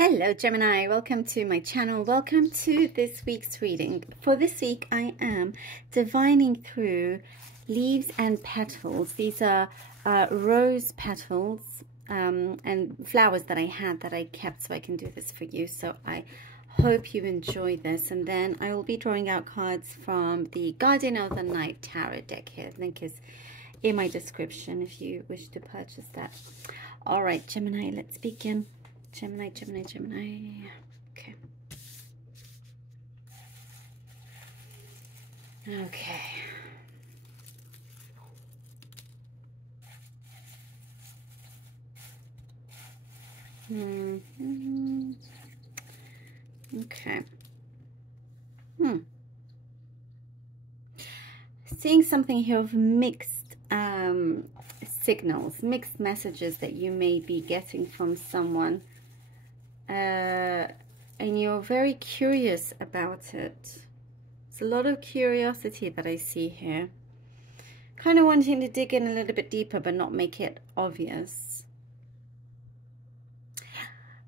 Hello Gemini, welcome to my channel. Welcome to this week's reading. For this week I am divining through leaves and petals. These are rose petals and flowers that I had that I kept so I can do this for you. So I hope you enjoy this, and then I will be drawing out cards from the Guardian of the Night tarot deck here. Link is in my description if you wish to purchase that. All right, Gemini, let's begin. Gemini. Okay. Okay. Okay. Seeing something here of mixed signals, mixed messages that you may be getting from someone. And you're very curious about it. It's a lot of curiosity that I see here. Kind of wanting to dig in a little bit deeper, but not make it obvious.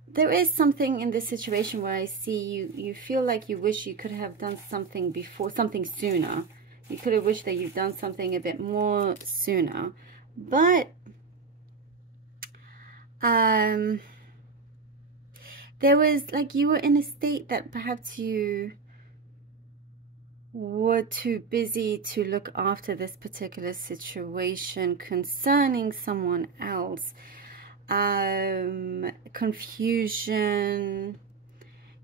There is something in this situation where I see you feel like you wish you could have done something before, something sooner. You could have wished that you've done something a bit more sooner. But there was, like, you were in a state that perhaps you were too busy to look after this particular situation concerning someone else. Confusion,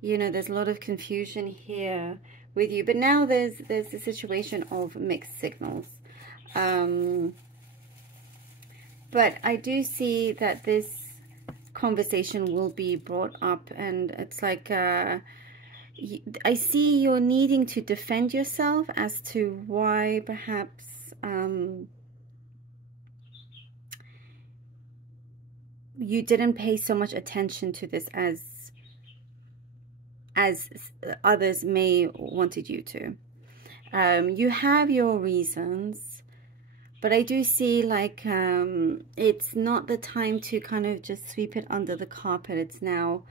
you know, there's a lot of confusion here with you. But now there's a situation of mixed signals. But I do see that this conversation will be brought up, and it's like I see you're needing to defend yourself as to why perhaps you didn't pay so much attention to this as others may wanted you to. You have your reasons. But I do see, like, it's not the time to kind of just sweep it under the carpet. It's now,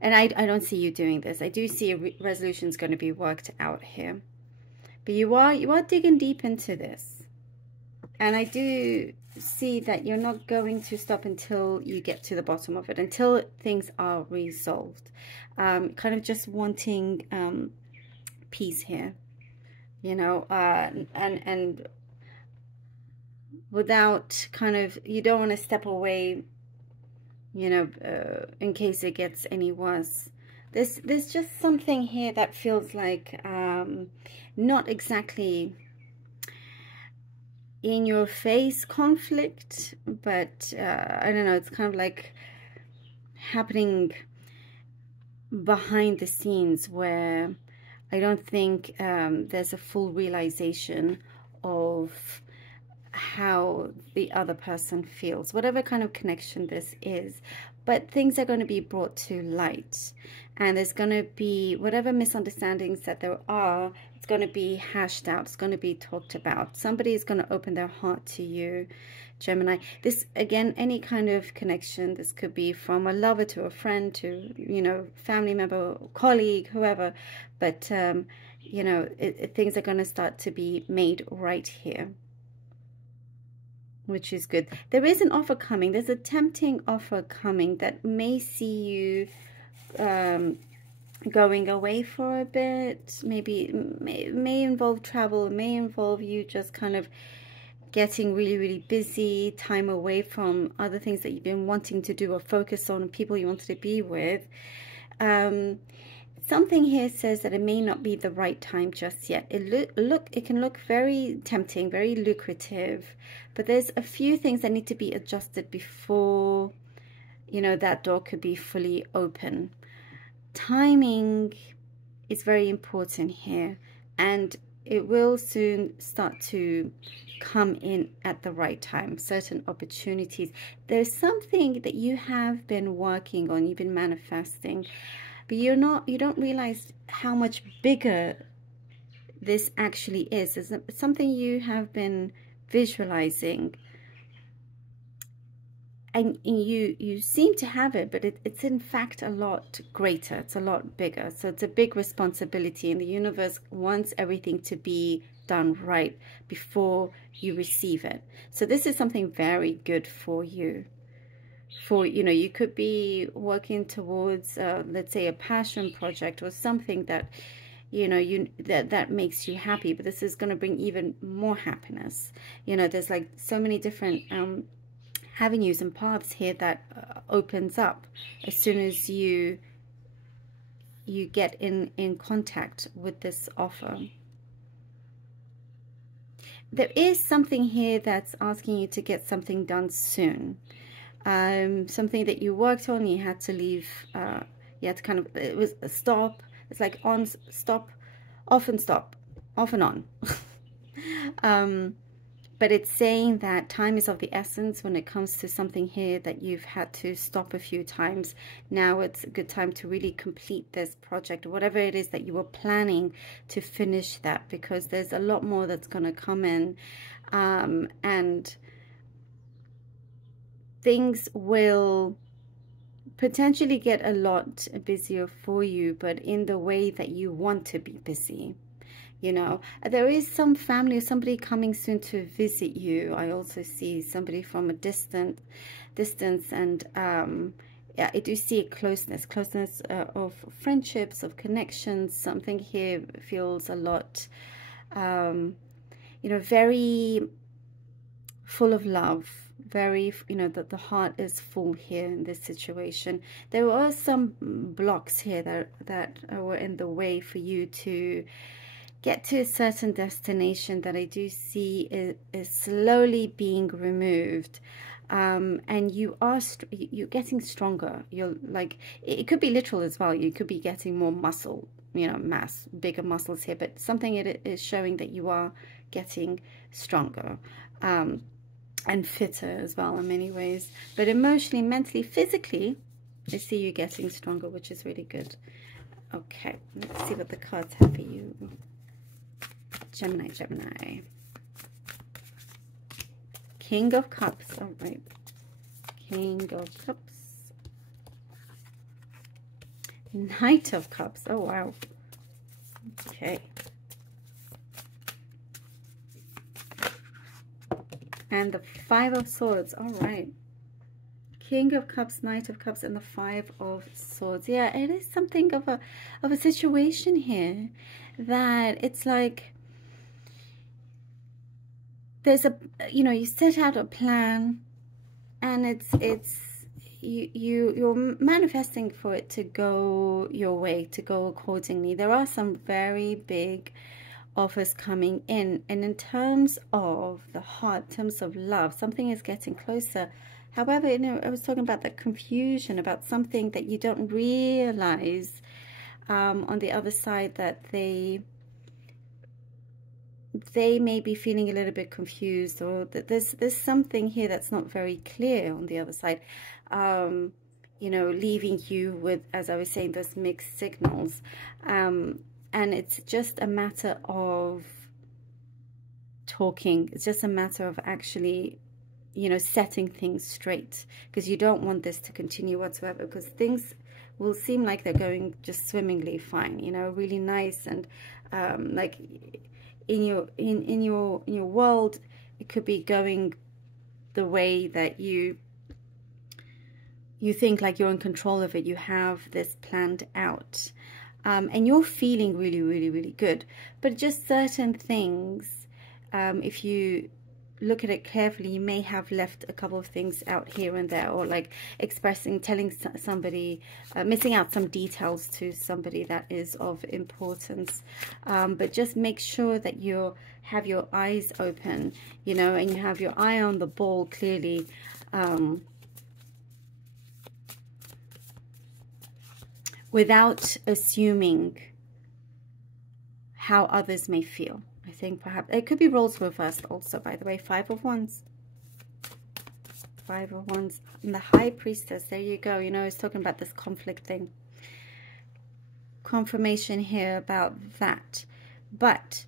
and I don't see you doing this. I do see a resolution is going to be worked out here. But you are digging deep into this. And I do see that you're not going to stop until you get to the bottom of it, until things are resolved. Kind of just wanting peace here, you know, and without kind of, you don't want to step away, you know, in case it gets any worse. There's just something here that feels like not exactly in your face conflict, but I don't know, it's kind of like happening behind the scenes where I don't think there's a full realization of how the other person feels, whatever kind of connection this is. But things are going to be brought to light, and there's going to be whatever misunderstandings that there are, it's going to be hashed out, it's going to be talked about. Somebody is going to open their heart to you, Gemini. This, again, any kind of connection, this could be from a lover to a friend to, you know, family member, colleague, whoever. But you know, things are going to start to be made right here, which is good. There is an offer coming. There's a tempting offer coming that may see you going away for a bit. Maybe may involve travel. It may involve you just kind of getting really busy, time away from other things that you've been wanting to do or focus on, people you wanted to be with. Something here says that it may not be the right time just yet. It can look very tempting, very lucrative, but there's a few things that need to be adjusted before, you know, that door could be fully open. Timing is very important here, and it will soon start to come in at the right time. Certain opportunities. There's something that you have been working on, you've been manifesting, but you don't realize how much bigger this actually is. It's something you have been visualizing. and you seem to have it, but it's in fact a lot greater. It's a lot bigger. So it's a big responsibility, and the universe wants everything to be done right before you receive it. So this is something very good for you. For, you know, you could be working towards, let's say, a passion project or something that, you know, that makes you happy, but this is going to bring even more happiness. You know, there's like so many different avenues and paths here that opens up as soon as you get in contact with this offer. There is something here that's asking you to get something done soon. Something that you worked on, you had to leave, you had to kind of, it was a stop. It's like on, stop, off and stop, off and on. But it's saying that time is of the essence when it comes to something here that you've had to stop a few times. Now it's a good time to really complete this project, whatever it is that you were planning to finish that, because there's a lot more that's going to come in, and things will potentially get a lot busier for you, but in the way that you want to be busy. You know, there is some family or somebody coming soon to visit you. I also see somebody from a distance, and yeah, I do see a closeness of friendships, of connections. Something here feels a lot, you know, very full of love. Very, you know, that the heart is full here in this situation. There are some blocks here that were in the way for you to get to a certain destination that I do see is slowly being removed, and you're getting stronger. You're like, it could be literal as well. You could be getting more muscle, you know, mass, bigger muscles here, but something it is showing that you are getting stronger, and fitter as well in many ways. But emotionally, mentally, physically, I see you getting stronger, which is really good. Okay, let's see what the cards have for you. Gemini, Gemini. King of Cups. All right. King of Cups. Knight of Cups. Oh, wow. Okay. And the Five of Swords. All right. King of Cups, Knight of Cups, and the Five of Swords. Yeah, it is something of a situation here that it's like there's a, you know, you set out a plan, and you're manifesting for it to go your way, to go accordingly. There are some very big offers coming in, and in terms of the heart, in terms of love, something is getting closer. However, you know, I was talking about that confusion about something that you don't realize on the other side, that they may be feeling a little bit confused, or that there's something here that's not very clear on the other side, you know, leaving you with, as I was saying, those mixed signals, and it's just a matter of talking. It's just a matter of actually, you know, setting things straight, because you don't want this to continue whatsoever, because things will seem like they're going just swimmingly fine, you know, really nice, and like in your world, it could be going the way that you think like you're in control of it. You have this planned out, and you're feeling really, really, really good. But just certain things, if you look at it carefully, you may have left a couple of things out here and there, or like telling somebody, missing out some details to somebody that is of importance. But just make sure that you have your eyes open, you know, and you have your eye on the ball clearly. Without assuming how others may feel. I think perhaps it could be roles reversed also, by the way. Five of Wands. Five of Wands. And the High Priestess. There you go. You know, I was talking about this conflict thing. Confirmation here about that. But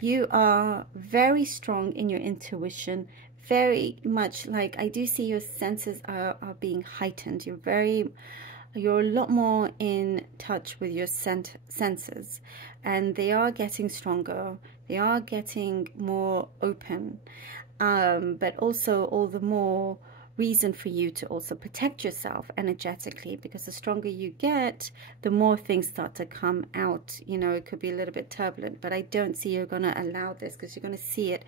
you are very strong in your intuition, very much like, I do see your senses are being heightened. You're a lot more in touch with your senses, and they are getting stronger. They are getting more open, but also all the more reason for you to also protect yourself energetically, because the stronger you get, the more things start to come out. You know, it could be a little bit turbulent, but I don't see you're going to allow this, because you're going to see it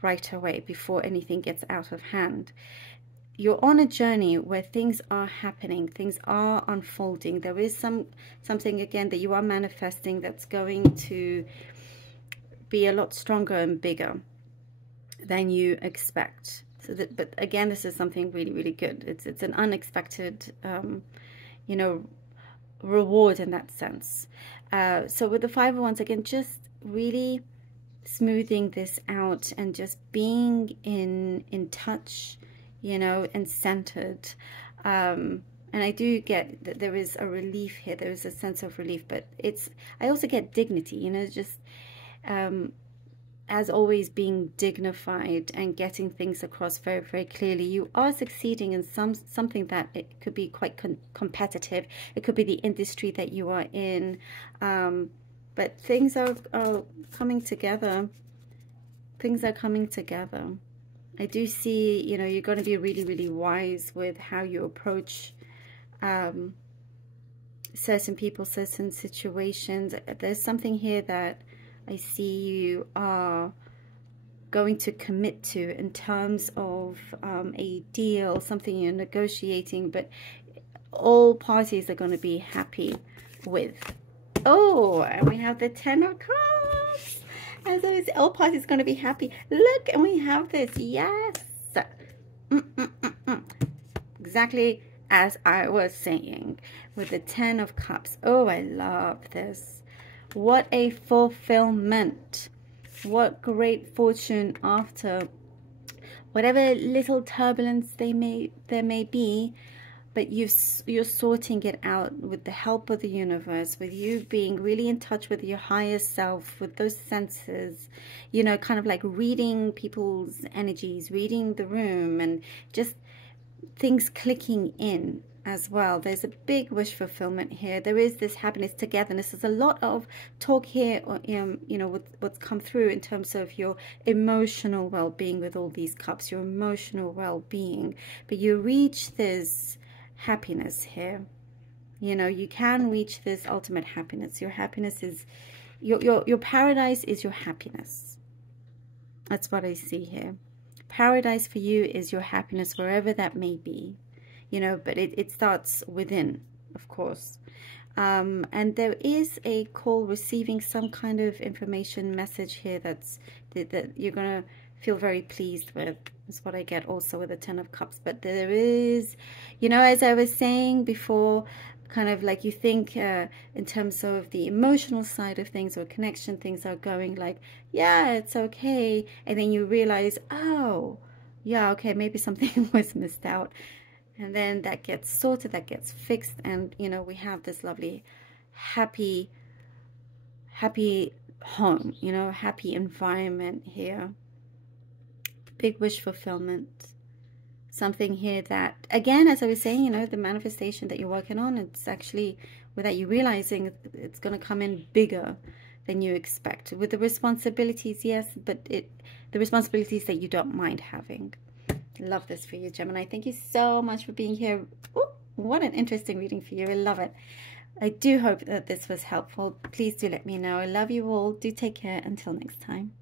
right away before anything gets out of hand. You're on a journey where things are happening, things are unfolding. There is something again that you are manifesting that's going to be a lot stronger and bigger than you expect. So that, but again, this is something really, really good. It's an unexpected, you know, reward in that sense. So with the Five of Wands, again, just really smoothing this out and just being in touch, you know, and centered. And I do get that there is a relief here. There is a sense of relief, but I also get dignity, you know, just as always, being dignified and getting things across very, very clearly. You are succeeding in something that it could be quite competitive. It could be the industry that you are in, but things are coming together. Things are coming together. I do see, you know, you're going to be really, really wise with how you approach certain people, certain situations. There's something here that I see you are going to commit to in terms of a deal, something you're negotiating, but all parties are going to be happy with. Oh, and we have the Ten of Cups. As always, all parties are going to be happy. Look, and we have this. Yes. Exactly as I was saying with the Ten of Cups. Oh, I love this. What a fulfillment. What great fortune after whatever little turbulence there may be, but you're sorting it out with the help of the universe, with you being really in touch with your higher self, with those senses, you know, kind of like reading people's energies, reading the room, and just things clicking in as well. There's a big wish fulfillment here. There is this happiness, togetherness. There's a lot of talk here, you know, with what's come through in terms of your emotional well-being with all these cups, your emotional well-being. But you reach this happiness here. You know, you can reach this ultimate happiness. Your happiness is, your paradise is your happiness. That's what I see here. Paradise for you is your happiness, wherever that may be. You know, but it starts within, of course. And there is a call, receiving some kind of information message here that you're going to feel very pleased with. Is what I get also with the Ten of Cups. But there is, you know, as I was saying before, kind of like you think in terms of the emotional side of things or connection, things are going like, yeah, it's okay. And then you realize, oh, yeah, okay, maybe something was missed out. And then that gets sorted, that gets fixed, and, you know, we have this lovely, happy home, you know, happy environment here. Big wish fulfillment. Something here that, again, as I was saying, you know, the manifestation that you're working on, it's actually, without you realizing, it's going to come in bigger than you expect. With the responsibilities, yes, but the responsibilities that you don't mind having. Love this for you, Gemini. Thank you so much for being here. Ooh, what an interesting reading for you. I love it. I do hope that this was helpful. Please do let me know. I love you all. Do take care. Until next time.